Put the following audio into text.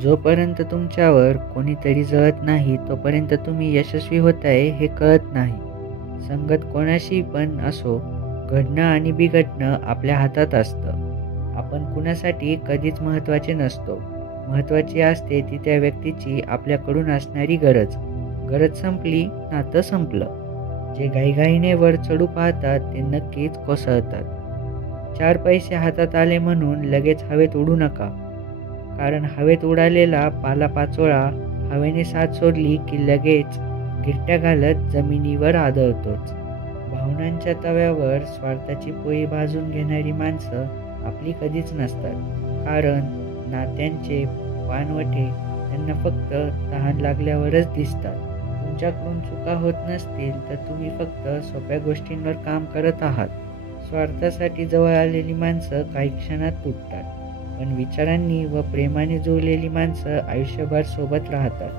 जोपर्यंत तुमच्यावर कोणीतरी जळत नाही तोपर्यंत तुम्ही यशस्वी होताय हे कळत नाही. संगत कोणाशी पण असो, घडणं आणि बिघडणं आपल्या हातात असतं. आपण कुणासाठी कधीच महत्त्वाचे नसतो. महत्त्वाची असते ती त्या व्यक्तीची आपल्याकडून असणारी गरज. गरज संपली, नातं संपलं. जे घाईघाईने वर चढू पाहतात ते नक्कीच कोसळतात. 4 पैसे हातात आले म्हणून लगेच हवेत उडू नका. कारण हवेत उडालेला पालापाचोळा हवेने साथ सोडली की लगेच गिरट्या घालत जमिनीवर आदळतोच. भावनांच्या तव्यावर स्वार्थाची पोळी भाजून घेणारी माणसं आपली कधीच नसतात. कारण नात्यांचे पानवटे त्यांना फक्त तहान लागल्यावरच दिसतात. तुमच्याकडून चुका होत नसतील तर तुम्ही फक्त सोप्या गोष्टींवर काम करत आहात. स्वार्थासाठी जवळ आलेली माणसं काही क्षणात तुटतात, पण विचारांनी व प्रेमाने जुळलेली माणसं आयुष्यभर सोबत राहतात.